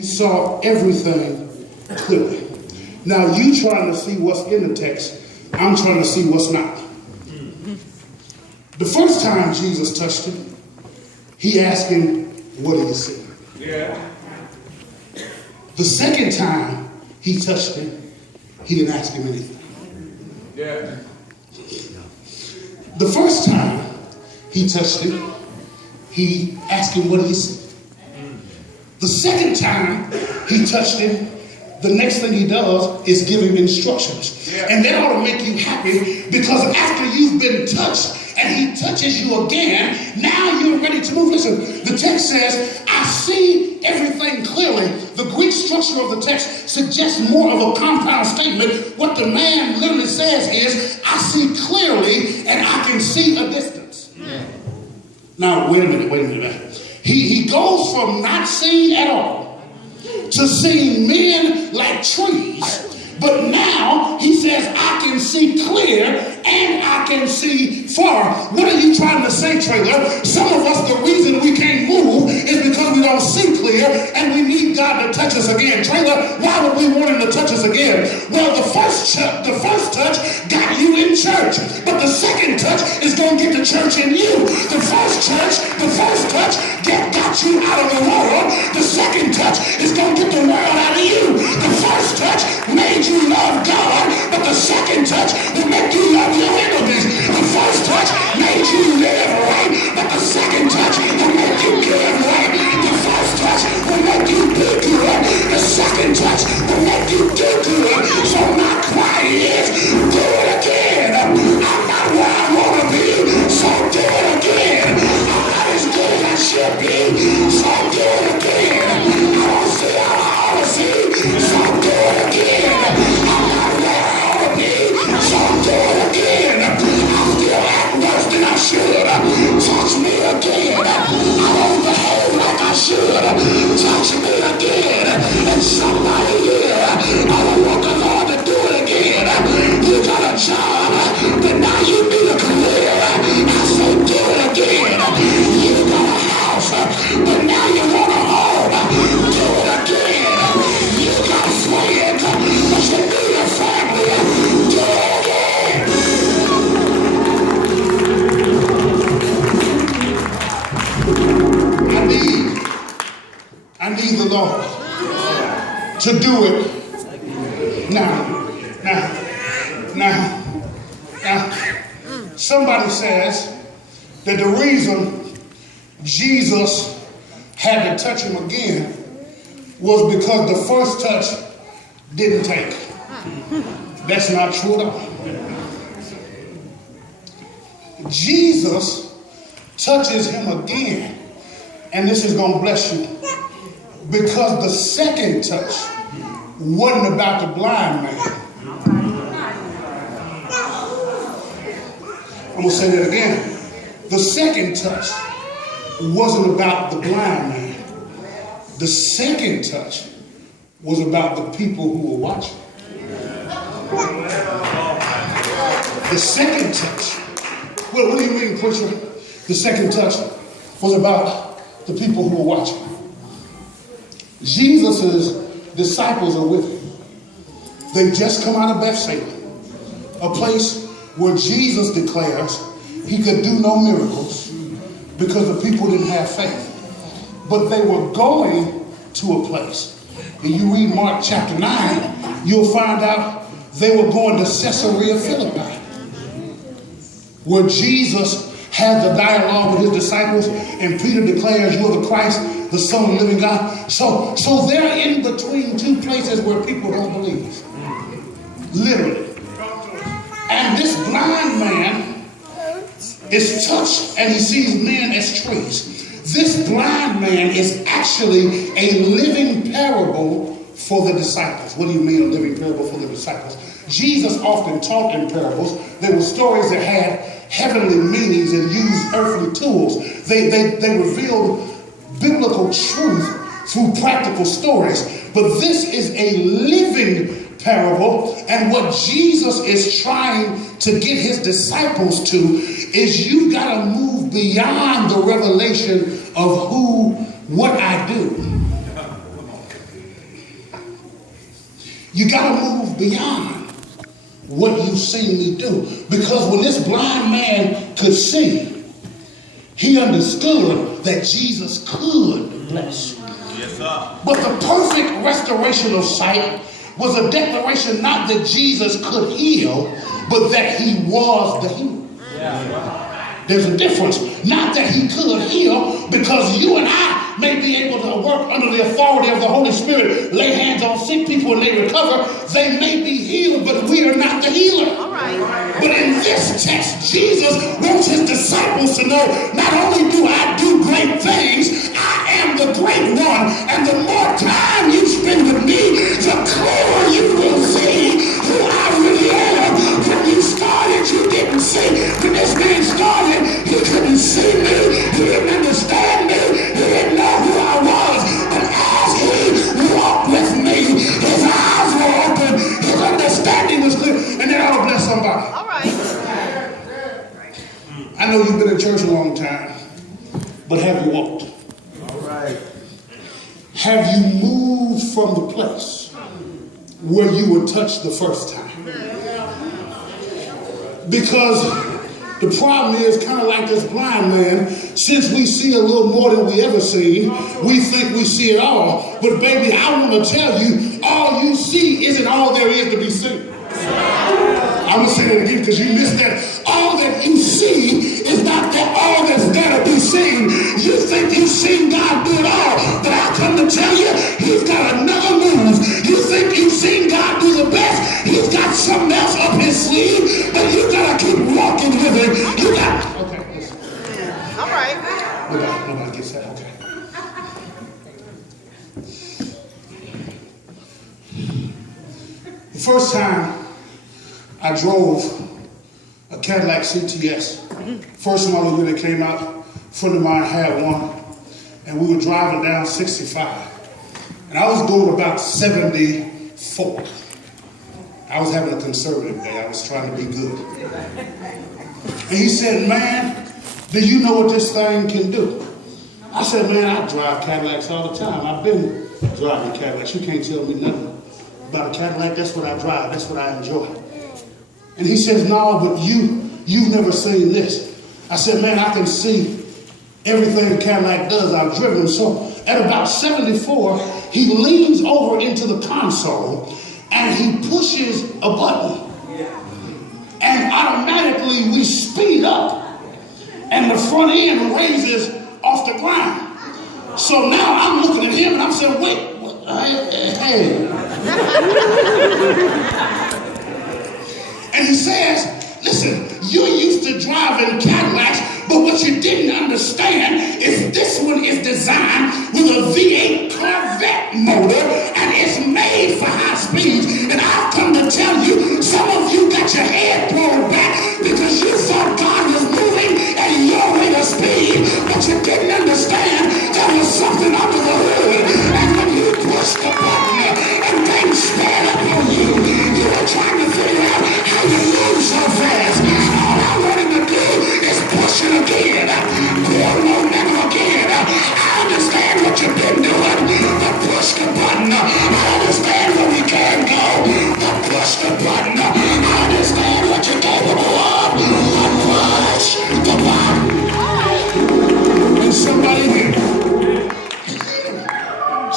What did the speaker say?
He saw everything clearly. Now you trying to see what's in the text. I'm trying to see what's not. The first time Jesus touched him, he asked him, what do you see? Yeah. The second time he touched him, he didn't ask him anything. Yeah. The first time he touched him, he asked him, what do you see? The second time he touched him, the next thing he does is give him instructions. Yeah. And that ought to make you happy, because after you've been touched and he touches you again, now you're ready to move. Listen, the text says, I see everything clearly. The Greek structure of the text suggests more of a compound statement. What the man literally says is, I see clearly and I can see a distance. Yeah. Now, wait a minute. He goes from not seeing at all to seeing men like trees. But now he says, I can see clear and I can see far. What are you trying to say, Traylor? Some of us, the reason we can't move is because we don't see clear and we need God to touch us again. Traylor, why would we want him to touch us again? Well, the first touch got you in church, but the second touch is going to get the church in you. The first touch got you out of the world. The second touch is going to get the world out of you. The first touch made you love God, but the second touch will make you love your enemies. The first touch made you live right, but the second touch will make you live right. The first touch will make you do good. The second touch will make you do good. So my cry is, do it again. I'm not where I want to be, so do it again. I'm not as good as I should be, so do it again. I don't see how I ought to see, so do it again. I'm not where I ought to be, so do it again. I still act worse than I should. Touch me again. I don't behave like I should. Touch me again. And somebody here, I don't want the Lord to do it again. You got a job, but now you need a career. I say do it again. You got a house, but now you want a home. Do it again. You got friends, but you need a family. Do it again. I need the Lord to do it now. Somebody says that the reason Jesus had to touch him again was because the first touch didn't take. That's not true at all. Jesus touches him again, and this is going to bless you, because the second touch wasn't about the blind man. I'm going to say that again. The second touch wasn't about the blind man. The second touch was about the people who were watching. The second touch. What do you mean, preacher? The second touch was about the people who were watching. Jesus' disciples are with him. They just come out of Bethsaida, a place where Jesus declares he could do no miracles because the people didn't have faith. But they were going to a place. And you read Mark chapter 9, you'll find out they were going to Caesarea Philippi, where Jesus had the dialogue with his disciples, and Peter declares, you are the Christ, the Son of the living God. So they're in between two places where people don't believe. Literally. And this blind man is touched, and he sees men as trees. This blind man is actually a living parable for the disciples. What do you mean a living parable for the disciples? Jesus often taught in parables. There were stories that had heavenly meanings and used earthly tools. They revealed biblical truth through practical stories. But this is a living parable, and what Jesus is trying to get his disciples to is you've got to move beyond the revelation of what I do. You got to move beyond what you've seen me do. Because when this blind man could see, he understood that Jesus could bless. Yes, sir. But the perfect restoration of sight was a declaration not that Jesus could heal, but that he was the healer. Yeah. There's a difference. Not that he could heal, because you and I may be able to work under the authority of the Holy Spirit, lay hands on sick people and they recover. They may be healed, but we are not the healer. All right. But in this text, Jesus wants his disciples to know, not only do I do great things, I am the great one. And the more time you spend with me, the clearer you will see who I really am. When you started, you didn't see. When this man started, he couldn't see me. He didn't understand me. He didn't know who I was. But as he walked with me, his eyes were open. His understanding was clear. And then I will bless somebody. All right. I know you've been in church a long time, but have you walked? All right. Have you moved from the place where you were touched the first time? Because the problem is kind of like this blind man. Since we see a little more than we ever seen, we think we see it all. But baby, I want to tell you, all you see isn't all there is to be seen. I'm going to say that again because you missed that. All that you see is not that all that's there to be seen. You think you've seen God do it all, but I come to tell you, he's got another move. You think you've seen God do the best, he's got something else up his sleeve, but you got to keep walking with him. You got... Okay, listen. All right. Nobody gets that, okay. The first time I drove a Cadillac CTS. First model year that came out, a friend of mine had one, and we were driving down 65. And I was going about 74. I was having a conservative day. I was trying to be good. And he said, man, do you know what this thing can do? I said, man, I drive Cadillacs all the time. I've been driving Cadillacs. You can't tell me nothing about a Cadillac. That's what I drive. That's what I enjoy. And he says, no, but you've never seen this. I said, man, I can see everything a Cadillac does. I've driven. So at about 74, he leans over into the console and he pushes a button. And automatically we speed up and the front end raises off the ground. So now I'm looking at him and I'm saying, wait, hey. And he says, listen, you're used to driving Cadillacs, but what you didn't understand is this one is designed with a V8